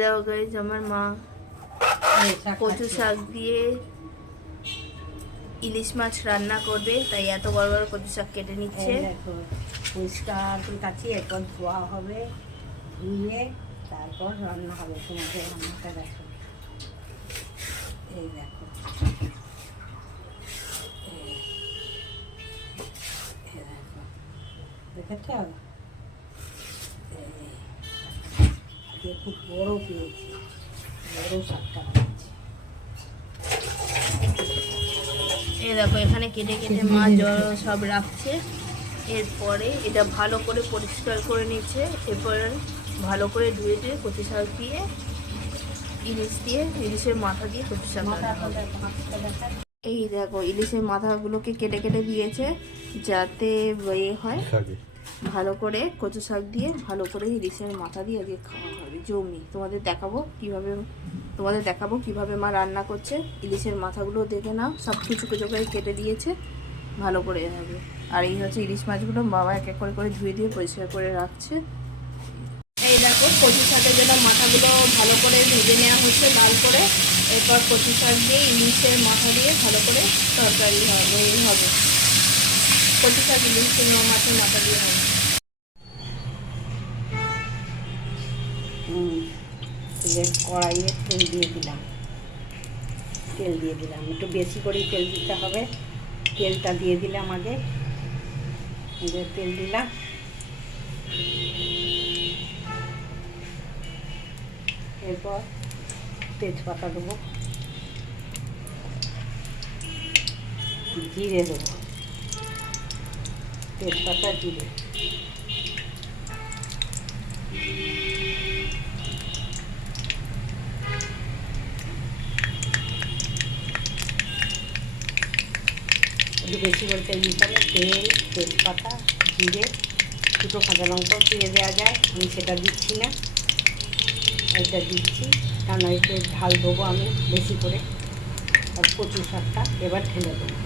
দেখো গাইস, আমার মা কচু শাক দিয়ে ইলিশ মাছ রান্না করবে, তাই এত বড় বড় কচু শাক কেটে নিচ্ছে। দেখো পরিষ্কার করে কাছি, এরপর ধোয়া হবে, ধুয়ে তারপর রান্না হবে। তোমাদের রান্নাটা দেখো, এই দেখো দেখেছো, খুব বড় পেয়েছি, বড় শাকটা পেয়েছি। এই দেখো এখানে কেটে কেটে মা জল সব রাখছে। এরপরে এটা ভালো করে পরিষ্কার করে নিচ্ছে। এরপর ভালো করে ধুয়ে ধুয়ে কচু শাক দিয়ে ইলিশের মাথা দিয়ে কচু শাক রান্না হবে। এই দেখো ইলিশের মাথাগুলোকে কেটে কেটে দিয়েছে যাতে হয়, ভালো করে কচু শাক দিয়ে ভালো করে ইলিশের মাথা দিয়ে আজকে খাওয়া হবে জমি। তোমাদের দেখাবো কিভাবে মা রান্না করছে। ইলিশের মাথাগুলো দেখে নাও, সব কিছু কিছু করে কেটে দিয়েছে, ভালো করে হবে। আর এই হচ্ছে ইলিশ মাছগুলো বাবা এক এক করে করে ধুয়ে দিয়ে পরিষ্কার করে রাখছে। এই দেখো কচু শাকের জন্য মাথাগুলো ভালো করে ভেজে নেওয়া হচ্ছে লাল করে। এরপর কচু শাক দিয়ে ইলিশের মাথা দিয়ে ভালো করে তরকারি হবে। কচু শাক ইলিশের মাছের মাথা দিয়ে হবে। কড়াইয়ে তেল দিয়ে দিলাম, একটু বেশি করেই তেল দিতে হবে। তেলটা দিয়ে দিলাম আগে, তেল দিলাম, এরপর তেজপাতা দেবো, জিরে দেবো, তেজপাতা জিরে, একটু বেশি করে তেল দিতে হবে। তেল, তেজপাতা, জিরে, দুটো কাঁচা লঙ্কাও দিয়ে দেওয়া যায়, আমি সেটা দিচ্ছি না, এটা দিচ্ছি কারণ একটু ঝাল দেবো আমি বেশি করে। আর কচু শাকটা এবার ঢেলে দেবো।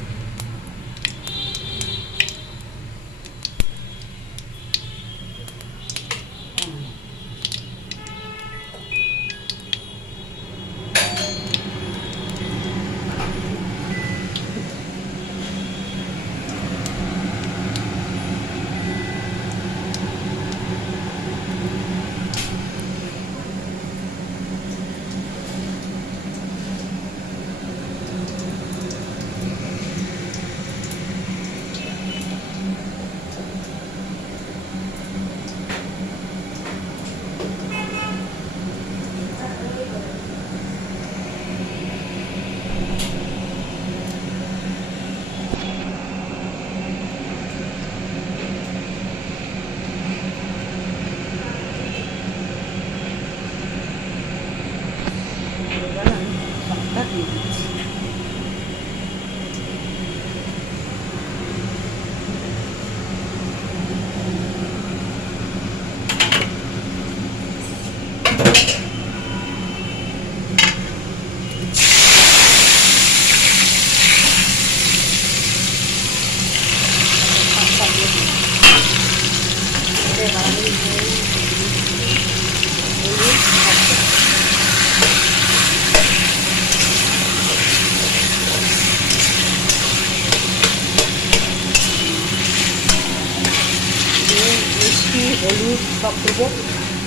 হলুদ সব দেবো,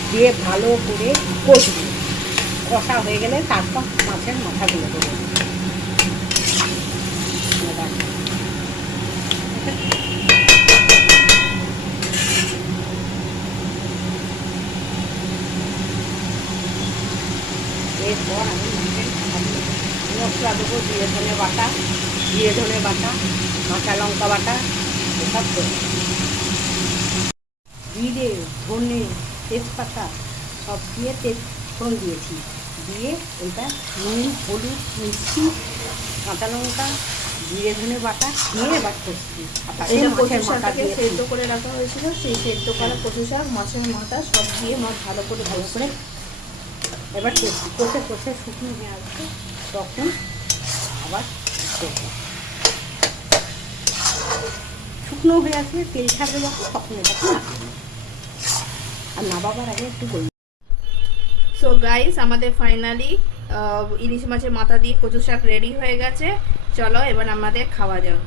দিয়ে ভালো করে কষবো। কষা হয়ে গেলে তারপর মাছের মাথাগুলো দেবো। এরপর আমি মশলা দেবো, জিরে ধনে বাটা, কাঁচা লঙ্কা বাটা, এসব দেবো। জিরে, ধনে, তেজপাতা সব দিয়ে তেজপাতা দিয়েছি, দিয়ে এটা নুন, হলুদ, মিষ্টি, কাঁচা লঙ্কা, জিরে ধনে বাটা দিয়ে এবার কষছি। কচু শাকটাকে সেদ্ধ করে রাখা হয়েছিল, সেই সেদ্ধ করা কচু শাক, মাছের মাথা সব দিয়ে মাছ ভালো করে এবার কষে শুকনো হয়ে আসবে, তখন আবার শুকনো হয়ে আসবে, তেল ছাড়বে যখন, তখন এটাকে নামাবো। আর নামাবার আগে একটু সো গাইস, আমাদের ফাইনালি ইলিশ মাছের মাথা দিয়ে কচু শাক রেডি হয়ে গেছে। চলো এবার আমাদের খাওয়া যাক।